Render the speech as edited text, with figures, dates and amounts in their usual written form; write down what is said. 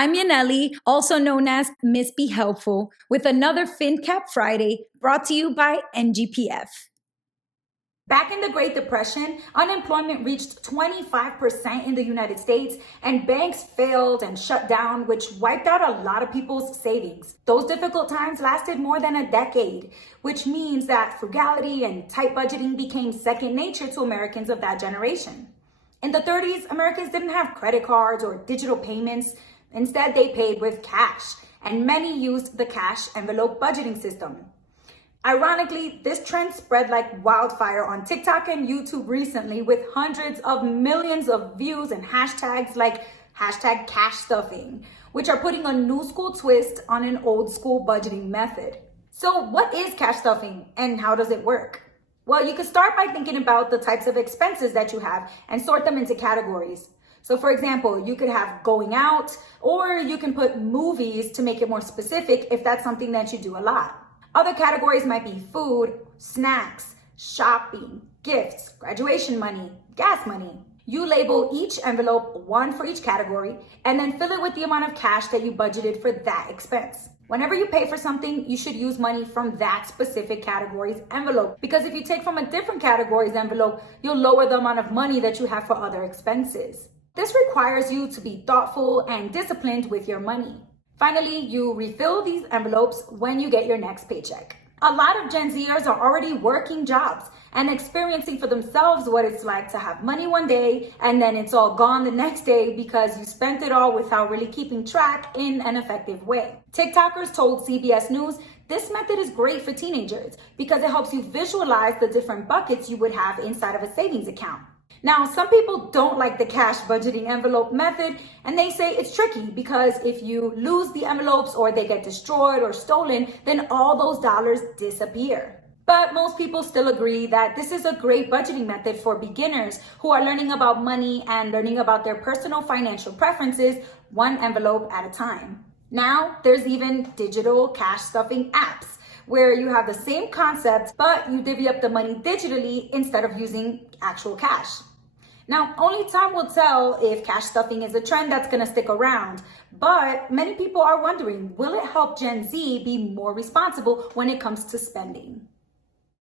I'm Yaneli, also known as Miss Be Helpful, with another FinCap Friday brought to you by NGPF. Back in the Great Depression, unemployment reached 25% in the United States, and banks failed and shut down, which wiped out a lot of people's savings. Those difficult times lasted more than a decade, which means that frugality and tight budgeting became second nature to Americans of that generation. In the 30s, Americans didn't have credit cards or digital payments. Instead, they paid with cash, and many used the cash envelope budgeting system. Ironically, this trend spread like wildfire on TikTok and YouTube recently, with hundreds of millions of views and hashtags like hashtag cash stuffing, which are putting a new school twist on an old school budgeting method. So what is cash stuffing and how does it work? Well, you can start by thinking about the types of expenses that you have and sort them into categories. So for example, you could have going out, or you can put movies to make it more specific if that's something that you do a lot. Other categories might be food, snacks, shopping, gifts, graduation money, gas money. You label each envelope one for each category and then fill it with the amount of cash that you budgeted for that expense. Whenever you pay for something, you should use money from that specific category's envelope, because if you take from a different category's envelope, you'll lower the amount of money that you have for other expenses. This requires you to be thoughtful and disciplined with your money. Finally, you refill these envelopes when you get your next paycheck. A lot of Gen Zers are already working jobs and experiencing for themselves what it's like to have money one day and then it's all gone the next day because you spent it all without really keeping track in an effective way. TikTokers told CBS News this method is great for teenagers because it helps you visualize the different buckets you would have inside of a savings account. Now, some people don't like the cash budgeting envelope method, and they say it's tricky because if you lose the envelopes or they get destroyed or stolen, then all those dollars disappear. But most people still agree that this is a great budgeting method for beginners who are learning about money and learning about their personal financial preferences one envelope at a time. Now, there's even digital cash stuffing apps where you have the same concept, but you divvy up the money digitally instead of using actual cash. Now, only time will tell if cash stuffing is a trend that's going to stick around, but many people are wondering, will it help Gen Z be more responsible when it comes to spending?